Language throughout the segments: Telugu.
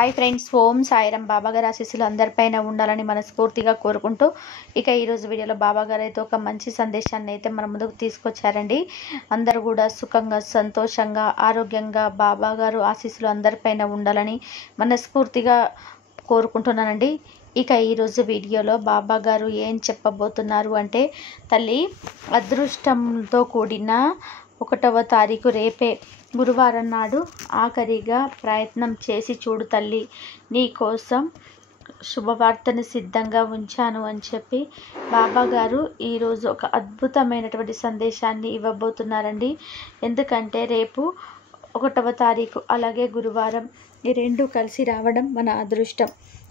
హాయ్ ఫ్రెండ్స్, ఓం సాయిరాం. బాబాగారి ఆశీస్సులు అందరిపైన ఉండాలని మనస్ఫూర్తిగా కోరుకుంటూ ఈరోజు వీడియోలో బాబాగారు అయితే ఒక మంచి సందేశాన్ని అయితే మన ముందుకు తీసుకొచ్చారండి. అందరూ కూడా సుఖంగా, సంతోషంగా, ఆరోగ్యంగా బాబాగారు ఆశీస్సులు అందరిపైన ఉండాలని మనస్ఫూర్తిగా కోరుకుంటున్నానండి. ఈరోజు వీడియోలో బాబాగారు ఏం చెప్పబోతున్నారు అంటే, తల్లి అదృష్టంతో కూడిన 1వ తారీఖు రేపే గురువారం నాడు ఆఖరిగా ప్రయత్నం చేసి చూడు తల్లి, నీ కోసం శుభవార్తను సిద్ధంగా ఉంచాను అని చెప్పి బాబాగారు ఈరోజు ఒక అద్భుతమైనటువంటి సందేశాన్ని ఇవ్వబోతున్నారండి. ఎందుకంటే రేపు 1వ తారీఖు అలాగే గురువారం, ఈ రెండు కలిసి రావడం మన అదృష్టం.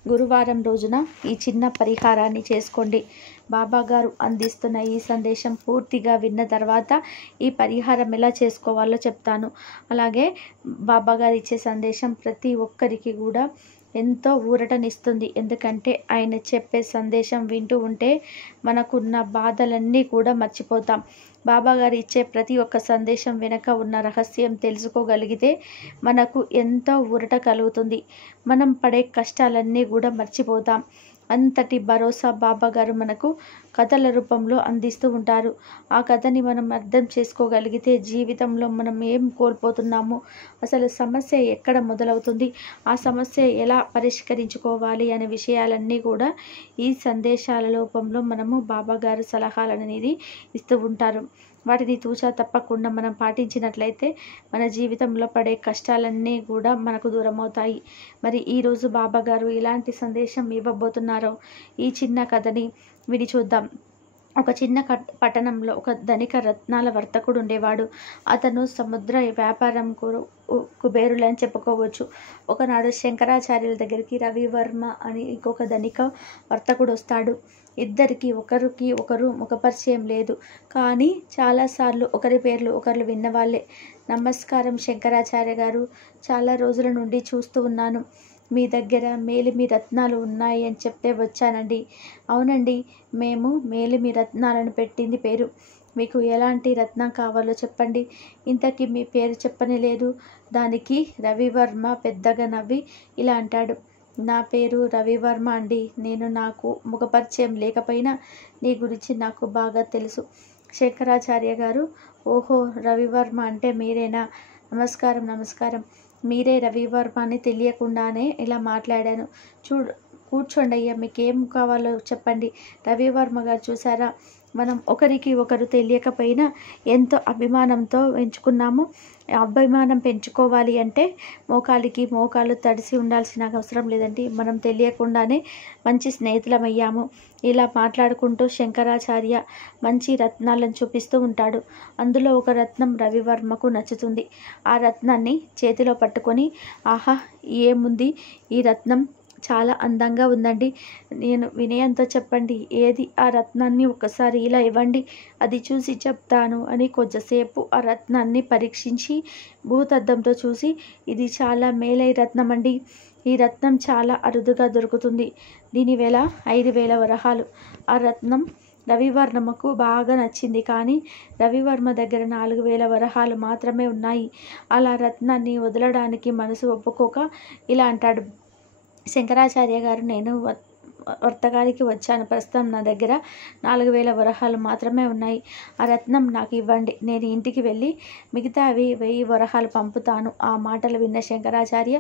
గురువారం రోజున ఈ చిన్న పరిహారాన్ని చేసుకోండి. బాబాగారు అందిస్తున్న ఈ సందేశం పూర్తిగా విన్న తర్వాత ఈ పరిహారం ఎలా చేసుకోవాలో చెప్తాను. అలాగే బాబాగారు ఇచ్చే సందేశం ప్రతి ఒక్కరికి కూడా ఎంతో ఊరటనిస్తుంది. ఎందుకంటే ఆయన చెప్పే సందేశం వింటూ ఉంటే మనకున్న బాధలన్నీ కూడా మర్చిపోతాం. బాబాగారు ఇచ్చే ప్రతి ఒక్క సందేశం వెనక ఉన్న రహస్యం తెలుసుకోగలిగితే మనకు ఎంతో ఊరట కలుగుతుంది. మనం పడే కష్టాలన్నీ కూడా మర్చిపోతాం. అంతటి భరోసా బాబాగారు మనకు కథల రూపంలో అందిస్తూ ఉంటారు. ఆ కథని మనం అర్థం చేసుకోగలిగితే జీవితంలో మనం ఏం కోల్పోతున్నామో, అసలు సమస్య ఎక్కడ మొదలవుతుంది, ఆ సమస్య ఎలా పరిష్కరించుకోవాలి అనే విషయాలన్నీ కూడా ఈ సందేశాల రూపంలో మనము బాబాగారు సలహాలు అనేది ఇస్తూ ఉంటారు. వాటిని తూచా తప్పకుండా మనం పాటించినట్లయితే మన జీవితంలో పడే కష్టాలన్నీ కూడా మనకు దూరం అవుతాయి. మరి ఈరోజు బాబాగారు ఎలాంటి సందేశం ఇవ్వబోతున్నారో ఈ చిన్న కథని విని చూద్దాం. ఒక చిన్న పట్టణంలో ఒక ధనిక రత్నాల వర్తకుడు ఉండేవాడు. అతను సముద్ర వ్యాపారం కుబేరులని చెప్పుకోవచ్చు. ఒకనాడు శంకరాచార్యుల దగ్గరికి రవివర్మ అని ఇంకొక ధనిక వర్తకుడు వస్తాడు. ఇద్దరికి ఒకరికి ఒకరు ముఖపరిచయం లేదు, కానీ చాలాసార్లు ఒకరి పేర్లు ఒకరు విన్నవాళ్ళే. నమస్కారం శంకరాచార్య గారు, చాలా రోజుల నుండి చూస్తూ ఉన్నాను. మీ దగ్గర మేలిమి రత్నాలు ఉన్నాయి అని చెప్తే వచ్చానండి. అవునండి, మేము మేలిమి రత్నాలను పెట్టింది పేరు. మీకు ఎలాంటి రత్నం కావాలో చెప్పండి. ఇంతకీ మీ పేరు చెప్పనే లేదు. దానికి రవివర్మ పెద్దగా నవ్వి ఇలా అంటాడు, నా పేరు రవివర్మ అండి. నాకు ముఖపరిచయం లేకపోయినా నీ గురించి నాకు బాగా తెలుసు. శంకరాచార్య గారు, ఓహో రవివర్మ అంటే మీరేనా? నమస్కారం నమస్కారం. మీరే రవివర్మ అని తెలియకుండానే ఇలా మాట్లాడాను. కూర్చోండి అయ్యా, మీకేం కావాలో చెప్పండి. రవివర్మ గారు, చూసారా, మనం ఒకరికి ఒకరు తెలియకపోయినా ఎంతో అభిమానంతో ఎంచుకున్నాము. అభిమానం పెంచుకోవాలి అంటే మోకాలు తడిసి ఉండాల్సిన అవసరం లేదండి. మనం తెలియకుండానే మంచి స్నేహితులమయ్యాము. ఇలా మాట్లాడుకుంటూ శంకరాచార్య మంచి రత్నాలను చూపిస్తూ ఉంటాడు. అందులో ఒక రత్నం రవివర్మకు నచ్చుతుంది. ఆ రత్నాన్ని చేతిలో పట్టుకొని, ఆహా ఏముంది, ఈ రత్నం చాలా అందంగా ఉందండి. నేను వినయంతో చెప్పండి, ఏది ఆ రత్నాన్ని ఒకసారి ఇలా ఇవ్వండి, అది చూసి చెప్తాను అని కొంచెంసేపు ఆ రత్నాన్ని పరీక్షించి భూతద్దంతో చూసి, ఇది చాలా మేలై రత్నం అండి. ఈ రత్నం చాలా అరుదుగా దొరుకుతుంది. దీని వెల 5,000 వరహాలు. ఆ రత్నం రవివర్మకు బాగా నచ్చింది, కానీ రవివర్మ దగ్గర 4,000 వరహాలు మాత్రమే ఉన్నాయి. అలా రత్నాన్ని వదలడానికి మనసు ఒప్పుకోక ఇలా అంటాడు, శంకరాచార్య గారు, నేను వర్తకానికి వచ్చాను. ప్రస్తుతం నా దగ్గర 4,000 వరహాలు మాత్రమే ఉన్నాయి. ఆ రత్నం నాకు ఇవ్వండి. నేను ఇంటికి వెళ్ళి మిగతావి 1,000 వరహాలు పంపుతాను. ఆ మాటలు విన్న శంకరాచార్య,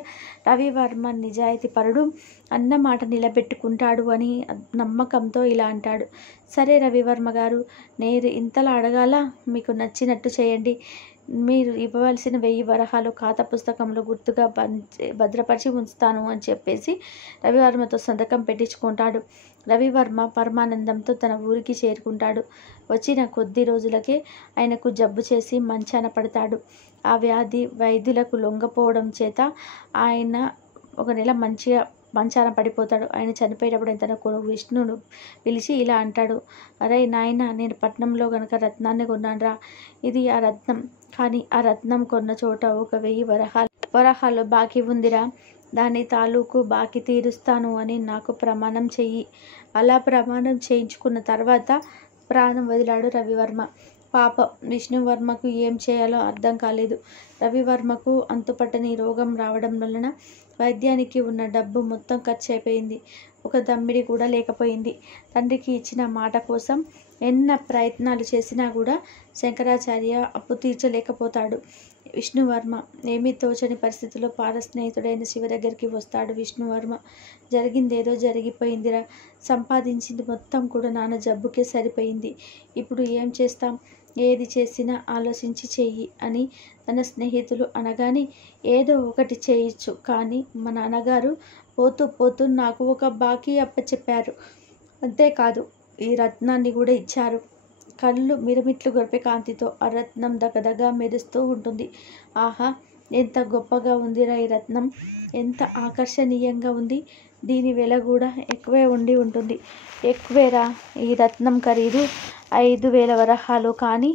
రవివర్మ నిజాయితీ పరుడు, అన్న మాట నిలబెట్టుకుంటాడు అని నమ్మకంతో ఇలా అంటాడు, సరే రవివర్మ గారు, నేను ఇంతలా అడగాల, మీకు నచ్చినట్టు చేయండి. మీరు ఇవ్వవలసిన 1,000 వరహాలు ఖాతా పుస్తకంలో గుర్తుగా భద్రపరిచి ఉంచుతాను అని చెప్పేసి రవివర్మతో సంతకం పెట్టించుకుంటాడు. రవివర్మ పరమానందంతో తన ఊరికి చేరుకుంటాడు. వచ్చిన కొద్ది రోజులకే ఆయనకు జబ్బు చేసి మంచాన పడతాడు. ఆ వ్యాధి వైద్యులకు లొంగపోవడం చేత ఆయన 1 నెల మంచాన పడిపోతాడు. ఆయన చనిపోయేటప్పుడు తన విష్ణును పిలిచి ఇలా అంటాడు, అరే నాయన, నేను పట్నంలో గనక రత్నాన్ని కొన్నానురా. ఇది ఆ రత్నం. కానీ ఆ రత్నం కొన్న చోట 1,000 వరహాలు బాకీ ఉందిరా. దాని తాలూకు బాకీ తీరుస్తాను అని నాకు ప్రమాణం చెయ్యి. అలా ప్రమాణం చేయించుకున్న తర్వాత ప్రాణం వదిలాడు రవివర్మ. పాపం విష్ణువర్మకు ఏం చేయాలో అర్థం కాలేదు. రవివర్మకు అంతుపట్టని రోగం రావడం వలన వైద్యానికి ఉన్న డబ్బు మొత్తం ఖర్చు అయిపోయింది. ఒక దమ్మిడి కూడా లేకపోయింది. తండ్రికి ఇచ్చిన మాట కోసం ఎన్న ప్రయత్నాలు చేసినా కూడా శంకరాచార్య అప్పు తీర్చలేకపోతాడు. విష్ణువర్మ ఏమీ తోచని పరిస్థితిలో పాల స్నేహితుడైన శివ దగ్గరికి వస్తాడు. విష్ణువర్మ జరిగిందేదో జరిగిపోయిందిరా, సంపాదించింది మొత్తం కూడా నాన్న జబ్బుకే సరిపోయింది. ఇప్పుడు ఏం చేస్తాం, ఏది చేసినా ఆలోచించి చెయ్యి అని తన స్నేహితులు అనగానే, ఏదో ఒకటి చేయొచ్చు, కానీ మా నాన్నగారు పోతూ పోతూ నాకు ఒక బాకీ అప్పచెప్పారు. అంతేకాదు ఈ రత్నాన్ని కూడా ఇచ్చారు. కళ్ళు మిరుమిట్లు గొరిపే కాంతితో ఆ రత్నం దగదగా మెరుస్తూ ఉంటుంది. ఆహా, ఎంత గొప్పగా ఉందిరా ఈ రత్నం, ఎంత ఆకర్షణీయంగా ఉంది. దీని వెల కూడా ఎక్కువే ఉండి ఉంటుంది. ఎక్కువేరా, ఈ రత్నం ఖరీదు 5,000 వరహాలు. కానీ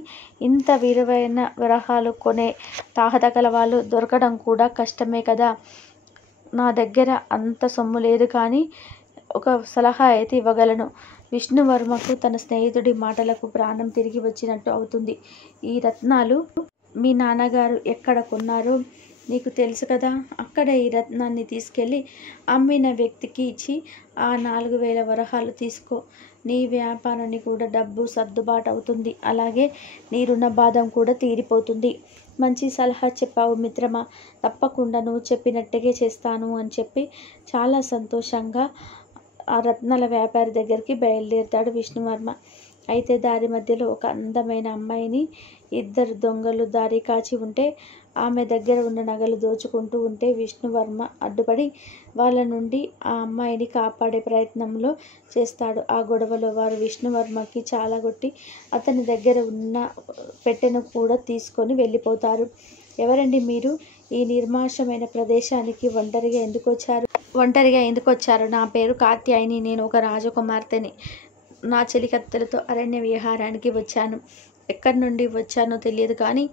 ఇంత విలువైన వరహాలు కొనే తాహత గల వాళ్ళు దొరకడం కూడా కష్టమే కదా. నా దగ్గర అంత సొమ్ము లేదు, కానీ ఒక సలహా అయితే ఇవ్వగలను. విష్ణువర్మకు తన స్నేహితుడి మాటలకు ప్రాణం తిరిగి వచ్చినట్టు అవుతుంది. ఈ రత్నాలు మీ నాన్నగారు ఎక్కడ కొన్నారో నీకు తెలుసు కదా. అక్కడ ఈ రత్నాన్ని తీసుకెళ్ళి అమ్మిన వ్యక్తికి ఇచ్చి ఆ 4,000 వరహాలు తీసుకో. నీ వ్యాపారాన్ని కూడా డబ్బు సర్దుబాటు అవుతుంది. అలాగే నీ రుణ బాధం కూడా తీరిపోతుంది. మంచి సలహా చెప్పావు మిత్రమా, తప్పకుండా నువ్వు చెప్పినట్టుగా చేస్తాను అని చెప్పి చాలా సంతోషంగా ఆ రత్నాల వ్యాపారి దగ్గరికి బయలుదేరుతాడు విష్ణువర్మ. అయితే దారి మధ్యలో ఒక అందమైన అమ్మాయిని ఇద్దరు దొంగలు దారి కాచి ఉంటే, ఆమె దగ్గర ఉన్న నగలు దోచుకుంటూ ఉంటే విష్ణువర్మ అడ్డుపడి వాళ్ళ నుండి ఆ అమ్మాయిని కాపాడే ప్రయత్నంలో చేస్తాడు. ఆ గొడవలో వారు విష్ణువర్మకి చాలా కొట్టి అతని దగ్గర ఉన్న పెట్టెను కూడా తీసుకొని వెళ్ళిపోతారు. ఎవరండి మీరు? ఈ నిర్మానుష్యమైన ప్రదేశానికి ఒంటరిగా ఎందుకు వచ్చారు? నా పేరు కాత్యాయని. నేను ఒక రాజకుమార్తెని. నా చెలికత్తెలతో అరణ్య విహారానికి వచ్చాను. ఎక్కడి నుండి వచ్చానో తెలియదు, కానీ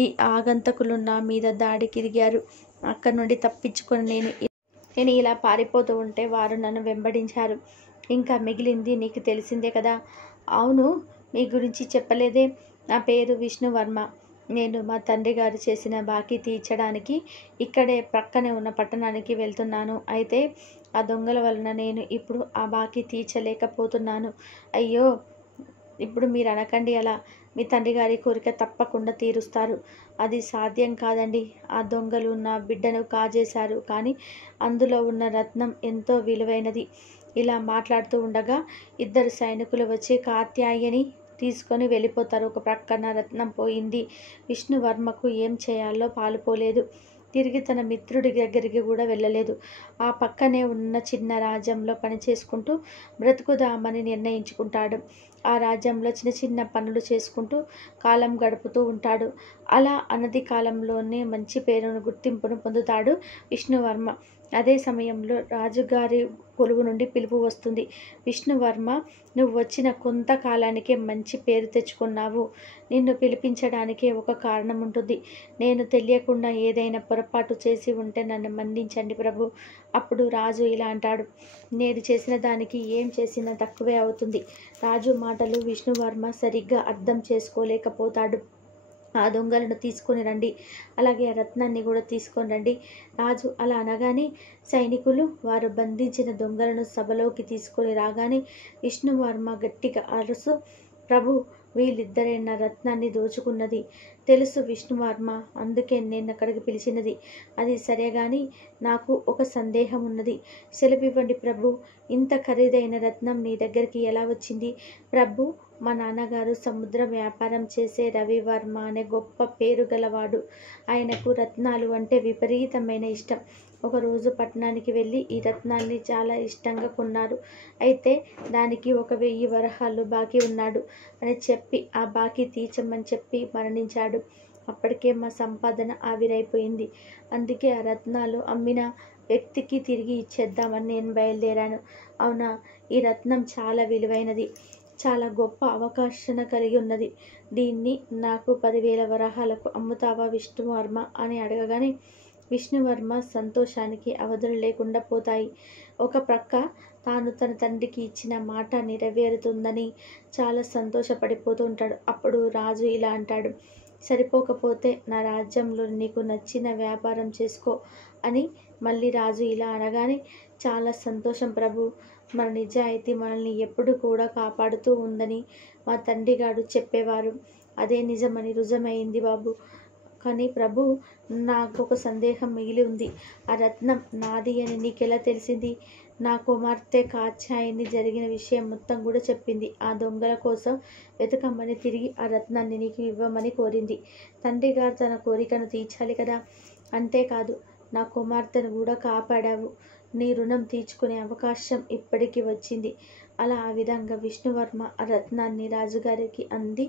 ఈ ఆగంతకులు నా మీద దాడికి దిగారు. అక్కడి నుండి తప్పించుకొని నేను ఇలా పారిపోతూ ఉంటే వారు నన్ను వెంబడించారు. ఇంకా మిగిలింది నీకు తెలిసిందే కదా. అవును, మీ గురించి చెప్పలేదే. నా పేరు విష్ణువర్మ. నేను మా తండ్రి గారు చేసిన బాకీ తీర్చడానికి ఇక్కడే ప్రక్కనే ఉన్న పట్టణానికి వెళ్తున్నాను. అయితే ఆ దొంగల వలన నేను ఇప్పుడు ఆ బాకీ తీర్చలేకపోతున్నాను. అయ్యో, ఇప్పుడు మీరు అనకండి అలా. మీ తండ్రి గారి కోరిక తప్పకుండా తీరుస్తారు. అది సాధ్యం కాదండి. ఆ దొంగలు నా బిడ్డను కాజేశారు, కానీ అందులో ఉన్న రత్నం ఎంతో విలువైనది. ఇలా మాట్లాడుతూ ఉండగా ఇద్దరు సైనికులు వచ్చి కాత్యాయని తీసుకొని వెళ్ళిపోతారు. ఒక ప్రక్కన రత్నం పోయింది. విష్ణువర్మకు ఏం చేయాలో పాలుపోలేదు. తిరిగి తన మిత్రుడి దగ్గరికి కూడా వెళ్ళలేదు. ఆ పక్కనే ఉన్న చిన్న రాజ్యంలో పనిచేసుకుంటూ బ్రతుకుదామని నిర్ణయించుకుంటాడు. ఆ రాజ్యంలో చిన్న చిన్న పనులు చేసుకుంటూ కాలం గడుపుతూ ఉంటాడు. అలా అనతి కాలంలోనే మంచి పేరును గుర్తింపును పొందుతాడు విష్ణువర్మ. అదే సమయంలో రాజుగారి కొలువు నుండి పిలుపు వస్తుంది. విష్ణువర్మ, నువ్వు వచ్చిన కొంతకాలానికే మంచి పేరు తెచ్చుకున్నావు. నిన్ను పిలిపించడానికే ఒక కారణం ఉంటుంది. నేను తెలియకుండా ఏదైనా పొరపాటు చేసి ఉంటే నన్ను మన్నించండి ప్రభు. అప్పుడు రాజు ఇలా అంటాడు, నేను చేసిన దానికి ఏం చేసినా తక్కువే అవుతుంది. రాజు మాటలు విష్ణువర్మ సరిగ్గా అర్థం చేసుకోలేకపోతాడు. ఆ దొంగలను తీసుకొని రండి, అలాగే ఆ రత్నాన్ని కూడా తీసుకొని రండి. రాజు అలా అనగానే సైనికులు వారు బంధించిన దొంగలను సభలోకి తీసుకొని రాగానే విష్ణువర్మ గట్టిగా అరుసు, ప్రభు, వీళ్ళిద్దరే నా రత్నాన్ని దోచుకున్నది. తెలుసు విష్ణువర్మ, అందుకే నేను అక్కడికి పిలిచినది. అది సరే గాని నాకు ఒక సందేహం ఉన్నది. సెలవివ్వండి ప్రభు. ఇంత ఖరీదైన రత్నం నీ దగ్గరికి ఎలా వచ్చింది? ప్రభు, మా నాన్నగారు సముద్ర వ్యాపారం చేసే రవివర్మ అనే గొప్ప పేరు గలవాడు. ఆయనకు రత్నాలు అంటే విపరీతమైన ఇష్టం. ఒకరోజు పట్టణానికి వెళ్ళి ఈ రత్నాన్ని చాలా ఇష్టంగా కొన్నారు. అయితే దానికి 1,000 వరహాలు బాకీ ఉన్నాడు అని చెప్పి ఆ బాకీ తీర్చమని చెప్పి మరణించాడు. అప్పటికే మా సంపాదన ఆవిరైపోయింది. అందుకే ఆ రత్నాలు అమ్మిన వ్యక్తికి తిరిగి ఇచ్చేద్దామని నేను బయలుదేరాను. అవునా, ఈ రత్నం చాలా విలువైనది, చాలా గొప్ప అవకాశన కలిగి ఉన్నది. దీన్ని నాకు 10,000 వరహాలకు అమ్ముతావా విష్ణువర్మ అని అడగగానే విష్ణువర్మ సంతోషానికి అవధులు లేకుండా పోతాయి. ఒక ప్రక్క తాను తన తండ్రికి ఇచ్చిన మాట నెరవేరుతుందని చాలా సంతోషపడిపోతూ ఉంటాడు. అప్పుడు రాజు ఇలా అంటాడు, సరిపోకపోతే నా రాజ్యంలో నీకు నచ్చిన వ్యాపారం చేసుకో అని మళ్ళీ రాజు ఇలా అనగానే, చాలా సంతోషం ప్రభు, మన నిజాయితీ మనల్ని ఎప్పుడు కూడా కాపాడుతూ ఉందని మా తండ్రి గారు చెప్పేవారు. అదే నిజమని రుజుమైంది బాబు. కానీ ప్రభు, నాకు ఒక సందేహం మిగిలి ఉంది. ఆ రత్నం నాది అని నీకెలా తెలిసింది? నా కుమార్తె కాచాయిని జరిగిన విషయం మొత్తం కూడా చెప్పింది. ఆ దొంగల కోసం వెతకమ్మని తిరిగి ఆ రత్నాన్ని నీకు ఇవ్వమని కోరింది. తండ్రి గారు తన కోరికను తీర్చాలి కదా. అంతేకాదు, నా కుమార్తెను కూడా కాపాడావు. నీ రుణం తీర్చుకునే అవకాశం ఇప్పటికి వచ్చింది. అలా ఆ విధంగా విష్ణువర్మ ఆ రత్నాన్ని రాజుగారికి అంది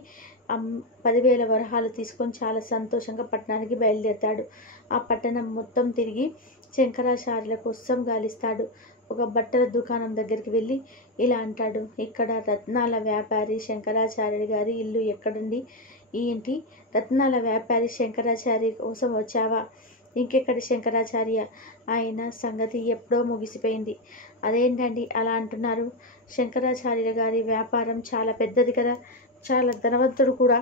10,000 వరహాలు తీసుకొని చాలా సంతోషంగా పట్టణానికి బయలుదేరతాడు. ఆ పట్టణం మొత్తం తిరిగి శంకరాచార్యుల కోసం గాలిస్తాడు. ఒక బట్టల దుకాణం దగ్గరికి వెళ్ళి ఇలా అంటాడు, ఇక్కడ రత్నాల వ్యాపారి శంకరాచార్యుడి గారి ఇల్లు ఎక్కడండి? ఏంటి, రత్నాల వ్యాపారి శంకరాచార్య కోసం వచ్చావా? ఇంకెక్కడి శంకరాచార్య? ఆయన సంగతి ఎప్పుడో ముగిసిపోయింది. అదేంటండి అలా అంటున్నారు? శంకరాచార్యుల గారి వ్యాపారం చాలా పెద్దది కదా, చాలా ధనవంతుడు కూడా.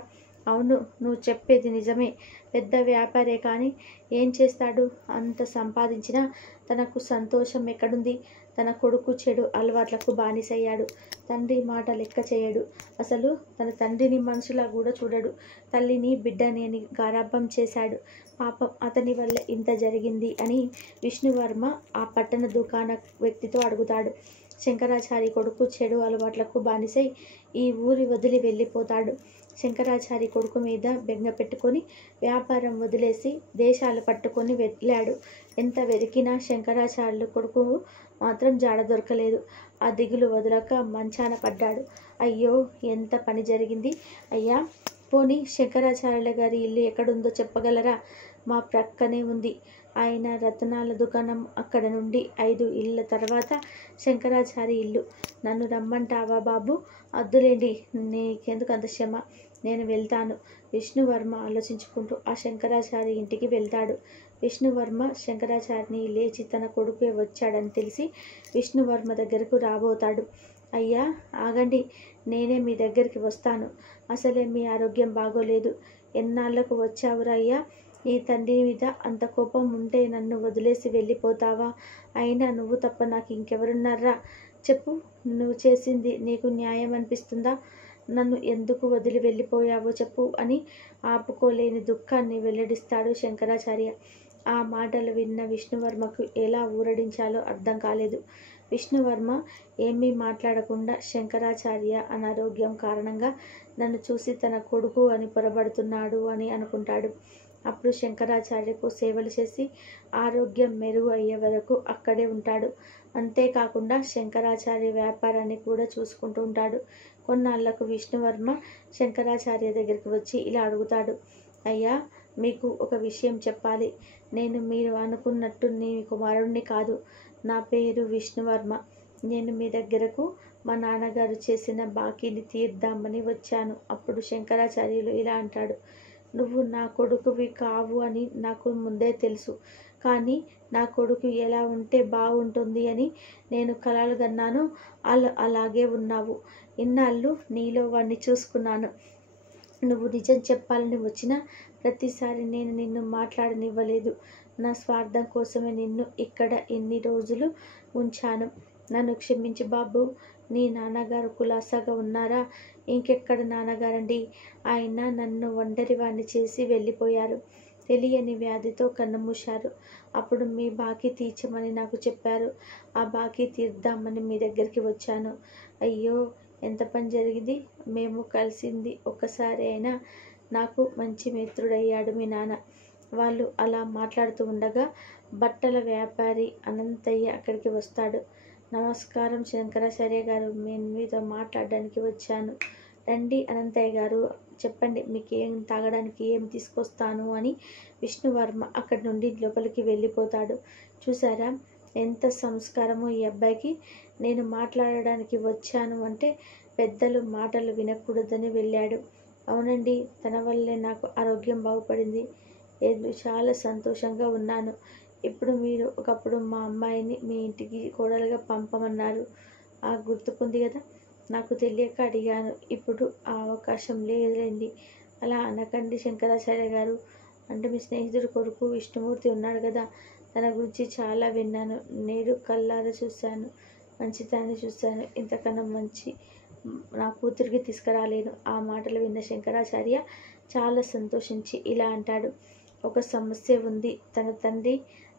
అవును, నువ్వు చెప్పేది నిజమే. పెద్ద వ్యాపారే, కానీ ఏం చేస్తాడు? అంత సంపాదించినా తనకు సంతోషం ఎక్కడుంది? తన కొడుకు చెడు అలవాట్లకు బానిసయ్యాడు. తండ్రి మాట లెక్క చేయడు. అసలు తన తండ్రిని మనుషులా కూడా చూడడు. తల్లిని బిడ్డని అని గారాబం చేశాడు. పాపం, అతని వల్ల ఇంత జరిగింది అని విష్ణువర్మ ఆ పట్టణ దుకాణ వ్యక్తితో అడుగుతాడు. శంకరాచారి కొడుకు చెడు అలవాట్లకు బానిసై ఈ ఊరి వదిలి వెళ్ళిపోతాడు. శంకరాచారి కొడుకు మీద బెంగ పెట్టుకొని వ్యాపారం వదిలేసి దేశాలు పట్టుకొని వెళ్ళాడు. ఎంత వెతికినా శంకరాచార్యులు కొడుకు మాత్రం జాడ దొరకలేదు. ఆ దిగులు వదలక మంచాన పడ్డాడు. అయ్యో, ఎంత పని జరిగింది! అయ్యా, పోనీ శంకరాచార్యుల గారి ఇల్లు ఎక్కడుందో చెప్పగలరా? మా ప్రక్కనే ఉంది. ఆయన రత్నాల దుకాణం అక్కడ నుండి 5 ఇళ్ళ తర్వాత శంకరాచారి ఇల్లు. నన్ను రమ్మంటావా బాబు? అద్దులేండి, నీకెందుకు అంత శ్రమ, నేను వెళ్తాను. విష్ణువర్మ ఆలోచించుకుంటూ ఆ శంకరాచారి ఇంటికి వెళ్తాడు. విష్ణువర్మ శంకరాచారిని లేచి తన కొడుకే వచ్చాడని తెలిసి విష్ణువర్మ దగ్గరకు రాబోతాడు. అయ్యా, ఆగండి, నేనే మీ దగ్గరికి వస్తాను. అసలే మీ ఆరోగ్యం బాగోలేదు. ఎన్నాళ్లకు వచ్చావురా అయ్యా? నీ తండ్రి మీద అంత కోపం ఉంటే నన్ను వదిలేసి వెళ్ళిపోతావా? అయినా నువ్వు తప్ప నాకు ఇంకెవరున్నారా? చెప్పు, నువ్వు చేసింది నీకు న్యాయం అనిపిస్తుందా? నన్ను ఎందుకు వదిలి వెళ్ళిపోయావో చెప్పు అని ఆపుకోలేని దుఃఖాన్ని వెల్లడిస్తాడు శంకరాచార్య. ఆ మాటలు విన్న విష్ణువర్మకు ఎలా ఊరడించాలో అర్థం కాలేదు. విష్ణువర్మ ఏమీ మాట్లాడకుండా శంకరాచార్య అనారోగ్యం కారణంగా నన్ను చూసి తన కొడుకు అని పొరబడుతున్నాడు అని అనుకుంటాడు. అప్పుడు శంకరాచార్యకు సేవలు చేసి ఆరోగ్యం మెరుగు అయ్యే వరకు అక్కడే ఉంటాడు. అంతేకాకుండా శంకరాచార్య వ్యాపారాన్ని కూడా చూసుకుంటూ ఉంటాడు. కొన్నాళ్లకు విష్ణువర్మ శంకరాచార్య దగ్గరికి వచ్చి ఇలా అడుగుతాడు, అయ్యా, మీకు ఒక విషయం చెప్పాలి. నేను మీరు అనుకున్నట్టు నీ కుమారుణ్ణి కాదు. నా పేరు విష్ణువర్మ. నేను మీ దగ్గరకు మా నాన్నగారు చేసిన బాకీని తీర్దామని వచ్చాను. అప్పుడు శంకరాచార్యులు ఇలా అంటాడు, నువ్వు నా కొడుకువి కావు అని నాకు ముందే తెలుసు. కానీ నా కొడుకు ఎలా ఉంటే బాగుంటుంది అని నేను కలలు కన్నాను. అలాగే ఉన్నావు. ఇన్నాళ్ళు నీలో వాడిని చూసుకున్నాను. నువ్వు నిజం చెప్పాలని వచ్చినా ప్రతిసారి నేను నిన్ను మాట్లాడనివ్వలేదు. నా స్వార్థం కోసమే నిన్ను ఇక్కడ ఇన్ని రోజులు ఉంచాను. నన్ను క్షమించు బాబు. నీ నాన్నగారు కులాసాగా ఉన్నారా? ఇంకెక్కడ నాన్నగారండి? ఆయన నన్ను ఒంటరివాణ్ణి చేసి వెళ్ళిపోయారు. తెలియని వ్యాధితో కన్నుమూశారు. అప్పుడు మీ బాకీ తీర్చమని నాకు చెప్పారు. ఆ బాకీ తీర్దామని మీ దగ్గరికి వచ్చాను. అయ్యో, ఎంత పని జరిగింది. మేము కలిసింది ఒక్కసారి అయినా. నాకు మంచి మిత్రుడయ్యాడు మీ నాన్న. వాళ్ళు అలా మాట్లాడుతూ ఉండగా బట్టల వ్యాపారి అనంతయ్య అక్కడికి వస్తాడు. నమస్కారం శంకరాచార్య గారు, నేను మీతో మాట్లాడడానికి వచ్చాను. రండి అనంతయ్య గారు, చెప్పండి, మీకు ఏం తాగడానికి ఏం తీసుకొస్తాను అని విష్ణువర్మ అక్కడి నుండి లోపలికి వెళ్ళిపోతాడు. చూసారా ఎంత సంస్కారమో ఈ అబ్బాయికి. నేను మాట్లాడడానికి వచ్చాను అంటే పెద్దలు మాటలు వినకూడదని వెళ్ళాడు. అవునండి, తన వల్లే నాకు ఆరోగ్యం బాగుపడింది. నేను చాలా సంతోషంగా ఉన్నాను. ఇప్పుడు మీరు ఒకప్పుడు మా అమ్మాయిని మీ ఇంటికి కోడలుగా పంపమన్నారు. ఆ గుర్తుకుంది కదా, నాకు తెలియక అడిగాను. ఇప్పుడు ఆ అవకాశం లేదులేండి. అలా అనకండి శంకరాచార్య గారు. అంటే మీ స్నేహితుడి కొడుకు విష్ణుమూర్తి ఉన్నాడు కదా, తన గురించి చాలా విన్నాను. నేడు కళ్ళారా చూశాను. మంచితనాన్ని చూశాను. ఇంతకన్నా మంచి నా కూతురికి తీసుకురాలేను. ఆ మాటలు విన్న శంకరాచార్య చాలా సంతోషించి ఇలా అంటాడు. ఒక సమస్య ఉంది. తన తండ్రి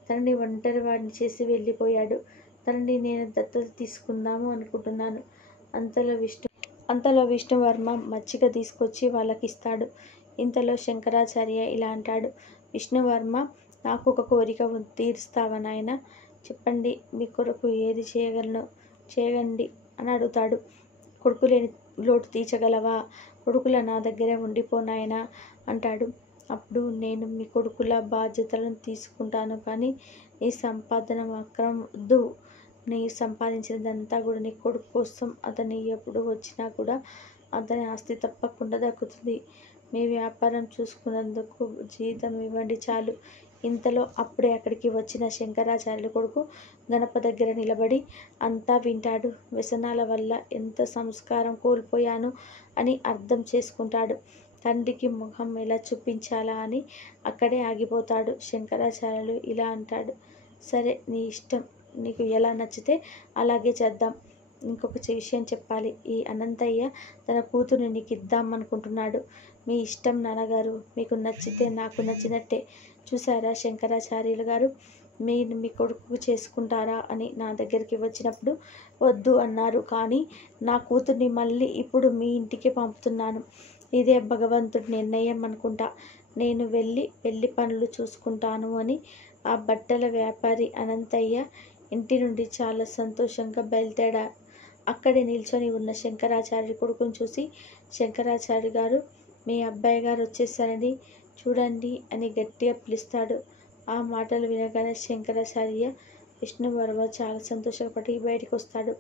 తనని ఒంటరివాడిని చేసి వెళ్ళిపోయాడు. తనని నేను దత్తత తీసుకుందాము అనుకుంటున్నాను. అంతలో విష్ణువర్మ మచ్చిక తీసుకొచ్చి వాళ్ళకి ఇస్తాడు. ఇంతలో శంకరాచార్య ఇలా అంటాడు. విష్ణువర్మ, నాకు ఒక కోరిక తీరుస్తావా నాయన? చెప్పండి, మీ కొరకు ఏది చేయగలను చేయండి అని అడుగుతాడు. కొడుకు లేని లోటు తీర్చగలవా? కొడుకుల నా దగ్గరే ఉండిపోనాయనా అంటాడు. అప్పుడు నేను మీ కొడుకుల బాధ్యతలను తీసుకుంటాను, కానీ నీ సంపాదన మాత్రం వద్దు. నీ సంపాదించినదంతా కూడా నీ కొడుకు కోసం. అతని ఎప్పుడు వచ్చినా కూడా అతని ఆస్తి తప్పకుండా దక్కుతుంది. మీ వ్యాపారం చూసుకున్నందుకు జీతం ఇవ్వండి చాలు. ఇంతలో అప్పుడే అక్కడికి వచ్చిన శంకరాచార్యుల కొడుకు గణప దగ్గర నిలబడి అంతా వింటాడు. వ్యసనాల వల్ల ఎంత సంస్కారం కోల్పోయాను అని అర్థం చేసుకుంటాడు. తండ్రికి ముఖం ఎలా చూపించాలా అని అక్కడే ఆగిపోతాడు. శంకరాచార్యులు ఇలా అంటాడు. సరే, నీ ఇష్టం. నీకు ఎలా నచ్చితే అలాగే చేద్దాం. ఇంకొక విషయం చెప్పాలి. ఈ అనంతయ్య తన కూతుర్ని నీకు ఇద్దామనుకుంటున్నాడు. మీ ఇష్టం నాన్నగారు. మీకు నచ్చితే నాకు నచ్చినట్టే. చూసారా శంకరాచార్యులు గారు, మీరు మీ కొడుకు చేసుకుంటారా అని నా దగ్గరికి వచ్చినప్పుడు వద్దు అన్నారు. కానీ నా కూతుర్ని మళ్ళీ ఇప్పుడు మీ ఇంటికి పంపుతున్నాను. ఇదే భగవంతుడి నిర్ణయం అనుకుంటా. నేను వెళ్ళి పెళ్లి పనులు చూసుకుంటాను అని ఆ బట్టల వ్యాపారి అనంతయ్య ఇంటి నుండి చాలా సంతోషంగా బయలుదేరాడు. అక్కడే నిల్చొని ఉన్న శంకరాచార్య కొడుకుని చూసి, శంకరాచార్య గారు, మీ అబ్బాయి గారు వచ్చేసారండి, చూడండి అని గట్టిగా పిలుస్తాడు. ఆ మాటలు వినగానే శంకరాచార్య విష్ణువర్మ చాలా సంతోషపడి బయటకు వస్తాడు.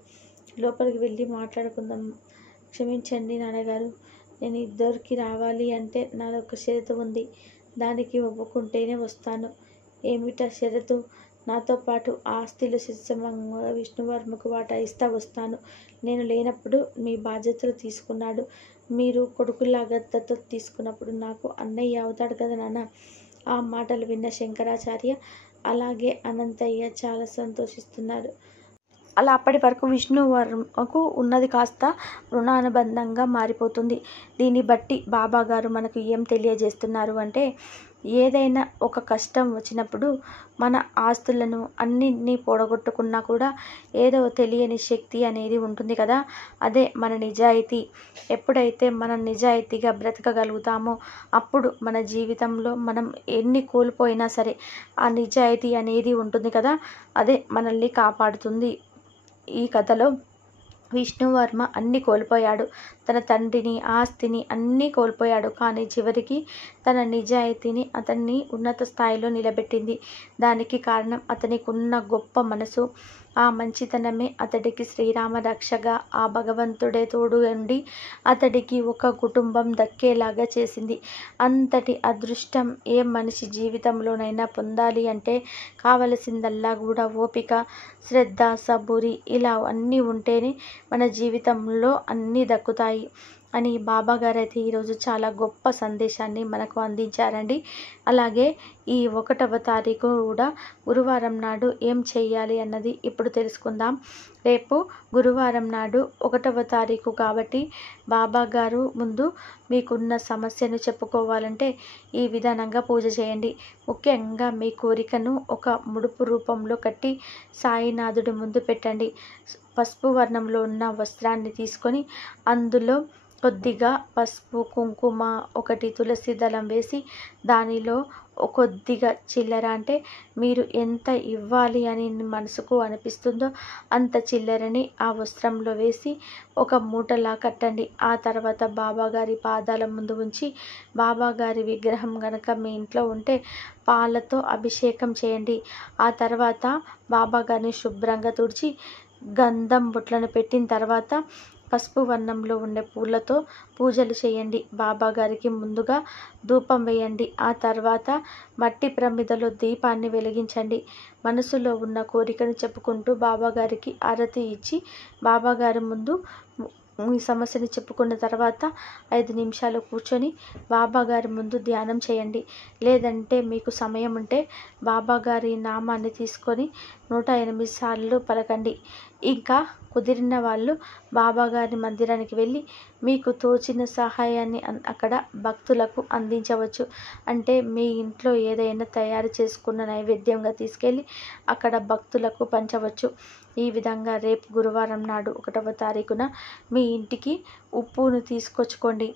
లోపలికి వెళ్ళి మాట్లాడుకుందాం. క్షమించండి నాన్నగారు, నేను ఇద్దరికి రావాలి అంటే నాదొక షరతు ఉంది. దానికి ఒప్పుకుంటేనే వస్తాను. ఏమిటా షరతు? నాతో పాటు ఆస్తిలో సమంగా విష్ణువర్మకు వాటా ఇస్తా వస్తాను. నేను లేనప్పుడు మీ బాధ్యతలు తీసుకున్నాడు. మీరు కొడుకులాగా దత్తత తీసుకున్నప్పుడు నాకు అన్నయ్య అవుతాడు కదా నాన్న. ఆ మాటలు విన్న శంకరాచార్య అలాగే అనంతయ్య చాలా సంతోషిస్తున్నారు. అలా అప్పటి వరకు విష్ణువర్మకు ఉన్నది కాస్త రుణానుబంధంగా మారిపోతుంది. దీన్ని బట్టి బాబా గారు మనకు ఏం తెలియజేస్తున్నారు అంటే, ఏదైనా ఒక కష్టం వచ్చినప్పుడు మన ఆస్తులను అన్నింటినీ పోడగొట్టుకున్నా కూడా ఏదో తెలియని శక్తి అనేది ఉంటుంది కదా, అదే మన నిజాయితీ. ఎప్పుడైతే మనం నిజాయితీగా బ్రతకగలుగుతామో అప్పుడు మన జీవితంలో మనం ఎన్ని కోల్పోయినా సరే ఆ నిజాయితీ అనేది ఉంటుంది కదా, అదే మనల్ని కాపాడుతుంది. ఈ కథలో విష్ణువర్మ అన్నీ కోల్పోయాడు. తన తండ్రిని, ఆస్తిని అన్నీ కోల్పోయాడు. కానీ చివరికి తన నిజాయితీని అతన్ని ఉన్నత స్థాయిలో నిలబెట్టింది. దానికి కారణం అతనికి ఉన్న గొప్ప మనసు. ఆ మంచితనమే అతడికి శ్రీరామ రక్షగా, ఆ భగవంతుడే తోడు ఉండి అతడికి ఒక కుటుంబం దక్కేలాగా చేసింది. అంతటి అదృష్టం ఏ మనిషి జీవితంలోనైనా పొందాలి అంటే కావలసిందల్లా కూడా ఓపిక, శ్రద్ధ, సబూరి ఇలా అన్నీ ఉంటేనే మన జీవితంలో అన్నీ దక్కుతాయి అని బాబాగారు అయితే ఈరోజు చాలా గొప్ప సందేశాన్ని మనకు అందించారండి. అలాగే ఈ 1వ తారీఖు కూడా గురువారం నాడు ఏం చేయాలి అన్నది ఇప్పుడు తెలుసుకుందాం. రేపు గురువారం నాడు 1వ తారీఖు కాబట్టి బాబాగారు ముందు మీకున్న సమస్యను చెప్పుకోవాలంటే ఈ విధానంగా పూజ చేయండి. ముఖ్యంగా మీ కోరికను ఒక ముడుపు రూపంలో కట్టి సాయినాథుడి ముందు పెట్టండి. పసుపు వర్ణంలో ఉన్న వస్త్రాన్ని తీసుకొని అందులో కొద్దిగా పసుపు, కుంకుమ, 1 తులసి దళం వేసి దానిలో కొద్దిగా చిల్లర, అంటే మీరు ఎంత ఇవ్వాలి అని మనసుకు అనిపిస్తుందో అంత చిల్లరని ఆ వస్త్రంలో వేసి ఒక మూటలా కట్టండి. ఆ తర్వాత బాబాగారి పాదాల ముందు ఉంచి బాబాగారి విగ్రహం కనుక మీ ఇంట్లో ఉంటే పాలతో అభిషేకం చేయండి. ఆ తర్వాత బాబాగారిని శుభ్రంగా తుడిచి గంధం బొట్లను పెట్టిన తర్వాత పసుపు వర్ణంలో ఉండే పూలతో పూజలు చేయండి. బాబాగారికి ముందుగా ధూపం వేయండి. ఆ తర్వాత మట్టి ప్రమిదలో దీపాన్ని వెలిగించండి. మనసులో ఉన్న కోరికను చెప్పుకుంటూ బాబాగారికి ఆరతి ఇచ్చి బాబాగారి ముందు మీ సమస్యని చెప్పుకున్న తర్వాత 5 నిమిషాలు కూర్చొని బాబా గారి ముందు ధ్యానం చేయండి. లేదంటే మీకు సమయం ఉంటే బాబా గారి నామాన్ని తీసుకొని 108 సార్లు పలకండి. ఇంకా కుదిరిన వాళ్ళు బాబా గారి మందిరానికి వెళ్ళి మీకు తోచిన సహాయాన్ని అక్కడ భక్తులకు అందించవచ్చు. అంటే మీ ఇంట్లో ఏదైనా తయారు చేసుకున్న నైవేద్యంగా తీసుకెళ్ళి అక్కడ భక్తులకు పంచవచ్చు. ఈ విధంగా రేపు గురువారం నాడు 1వ తారీఖున మీ ఇంటికి ఉప్పును తీసుకొచ్చుకోండి.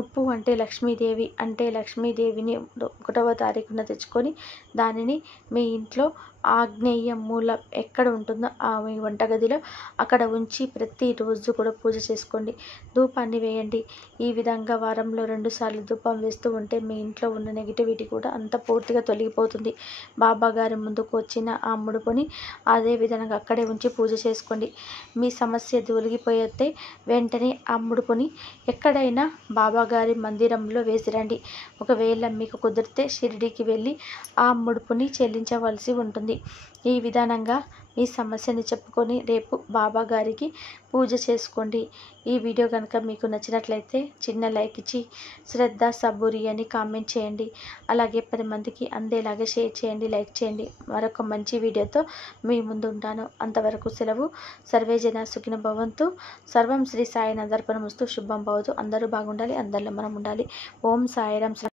ఉప్పు అంటే లక్ష్మీదేవి, అంటే లక్ష్మీదేవిని 1వ తారీఖున తెచ్చుకొని దానిని మీ ఇంట్లో ఆగ్నేయ మూల ఎక్కడ ఉంటుందో ఆ మీ వంటగదిలో అక్కడ ఉంచి ప్రతిరోజు కూడా పూజ చేసుకోండి. ధూపాన్ని వేయండి. ఈ విధంగా వారంలో 2 సార్లు ధూపం వేస్తూ ఉంటే మీ ఇంట్లో ఉన్న నెగిటివిటీ కూడా అంత పూర్తిగా తొలగిపోతుంది. బాబా గారి ముందుకు వచ్చిన ఆ ముడుపుని అదే విధంగా అక్కడే ఉంచి పూజ చేసుకోండి. మీ సమస్య తొలగిపోతే వెంటనే ఆ ముడుపుని ఎక్కడైనా బాబా గారి మందిరంలో వేసిరండి. ఒకవేళ మీకు కుదిరితే షిరిడీకి వెళ్ళి ఆ ముడుపుని చెల్లించవలసి ఉంటుంది. ఈ విధానంగా మీ సమస్యని చెప్పుకొని రేపు బాబా గారికి పూజ చేసుకోండి. ఈ వీడియో కనుక మీకు నచ్చినట్లయితే చిన్న లైక్ ఇచ్చి శ్రద్ధ సబూరి అని కామెంట్ చేయండి. అలాగే 10 మందికి అందేలాగా షేర్ చేయండి, లైక్ చేయండి. మరొక మంచి వీడియోతో మీ ముందు ఉంటాను. అంతవరకు సెలవు. సర్వే జన సుఖినో భవంతు. సర్వం శ్రీ సాయినాథ్ అర్పణమస్తు. శుభం భవతు. అందరూ బాగుండాలి, అందరిలో మనం ఉండాలి. ఓం సాయిరాం.